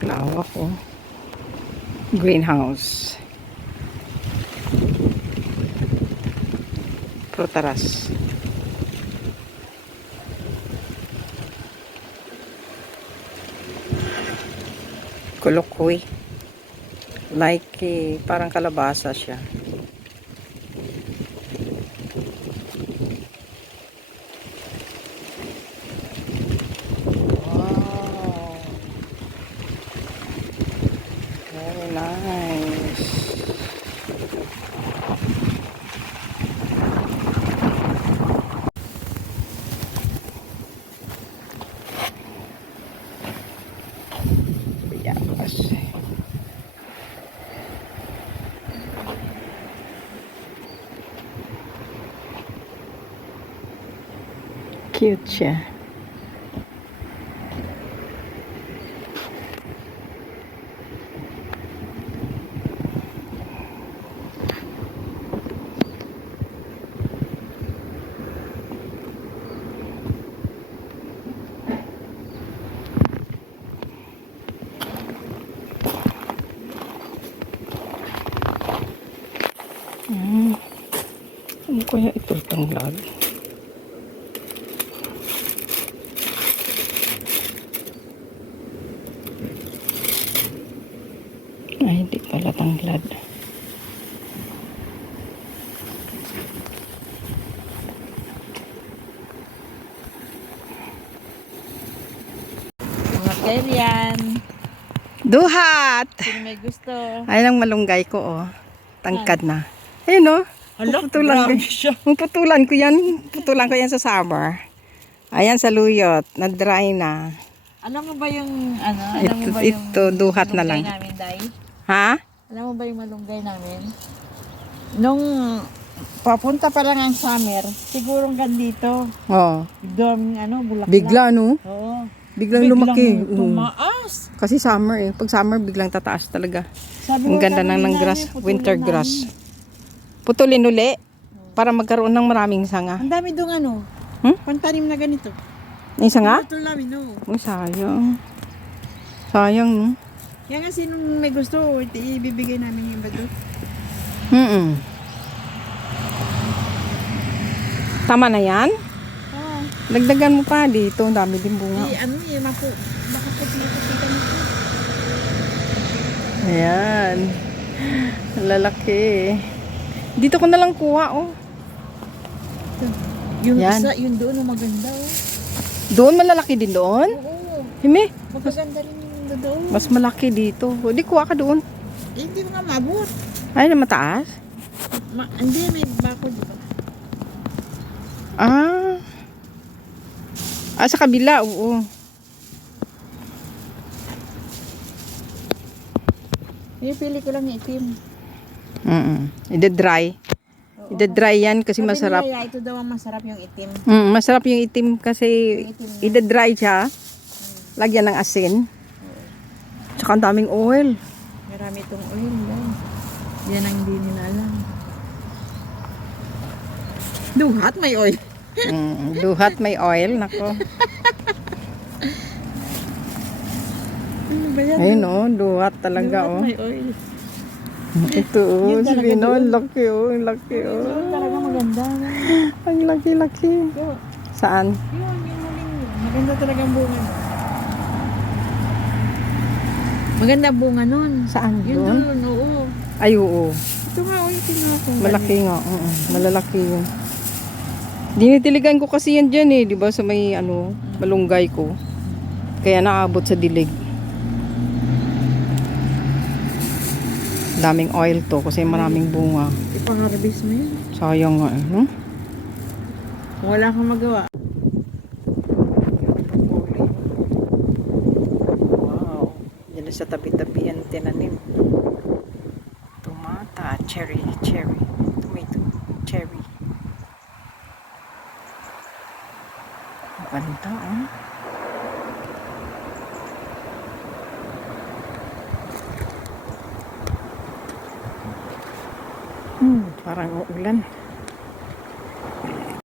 Lawak oh. Greenhouse. Protaras. Kulukoy. Like parang kalabasa siya. Wow. Very nice. Bayabas. Cute siya. Ano kaya ito tanglad? Ay, hindi pala tanglad. Mga kailan. Duhat! Sino may gusto? Ayun ang malunggay ko, oh. Tangkad na. Ayun, oh. Puputulan ko. Puputulan ko yan. Puputulan ko yan sa summer. Ayan, sa luyot. Na-dry na. Alam mo ba yung, ano? Alam mo ba yung Ito, duhat na lang. malunggay namin, Day? Ha? Alam mo ba yung malunggay namin? Nung papunta pa lang ang summer, siguro ganito. Oh. Daming ano, bulaklak. Bigla, no? Oo. Biglang lumaki. Tumaas. Kasi summer, eh. Pag summer, biglang tataas talaga. Sabi Ang ko, ganda kami ng namin, grass, putulin winter namin. grass. Putulin uli para magkaroon ng maraming sanga. Ang dami doon ano. Pantanim na ganito. Yung sanga? Putol namin, no. Oh, sayang. Sayang, no? Yan nga sinong may gusto, ibibigay namin yung iba doon. Tama na yan? Oo. Dagdagan mo pa dito. Ang dami din bunga. Ano eh, makaputi-puti ka nito. Ayan. Ang lalaki. Dito ko na lang kuha, oh. Yung Yan. isa, yun doon, ang maganda, oh. Doon, malalaki din doon? Oo, Himi, magaganda rin yung doon. mas malaki dito. O, di kuha ka doon. Eh, hindi mo nga mabot. Ay, na mataas? Hindi, may bako, di ba? Ah. Ah, sa kabila, oo. Pili ko lang yung itim. Ida-dry. Ida-dry yan kasi Sabi masarap. nila, ito daw ang masarap yung itim. Masarap yung itim kasi Yung itim na. ida-dry siya. Lagyan ng asin. Tsaka ang daming oil. Marami itong oil, guys. Yan ang hindi nila alam. Duhat may oil. Duhat may oil. Nako. Ano ba yan? Ayun oh, duhat talaga Duhat oh. may oil. Ito oh, Yun si talaga Bino, doon. ang laki oh, ang laki oh. Yun talaga maganda. Ang laki-laki. Yun, Saan? yun, yung muling. Maganda talaga ang bunga nun. Maganda ang bunga nun. Saan Yun doon? doon, oo. Ay oo. Ito nga, oh, ito nga ako. Malaki nga. Malalaki yun. Dinitiligan ko kasi yan dyan eh. Diba sa may ano, malunggay ko. Kaya naabot sa dilig. Daming oil to kasi maraming bunga. Ipang-harvest mo yun. Sayang nga eh. No? Kung wala kang magawa. Wow. Yan sa tabi-tabi yan tinanim. Tomata, cherry, tomato, cherry. Maganda ah. Parang uulan.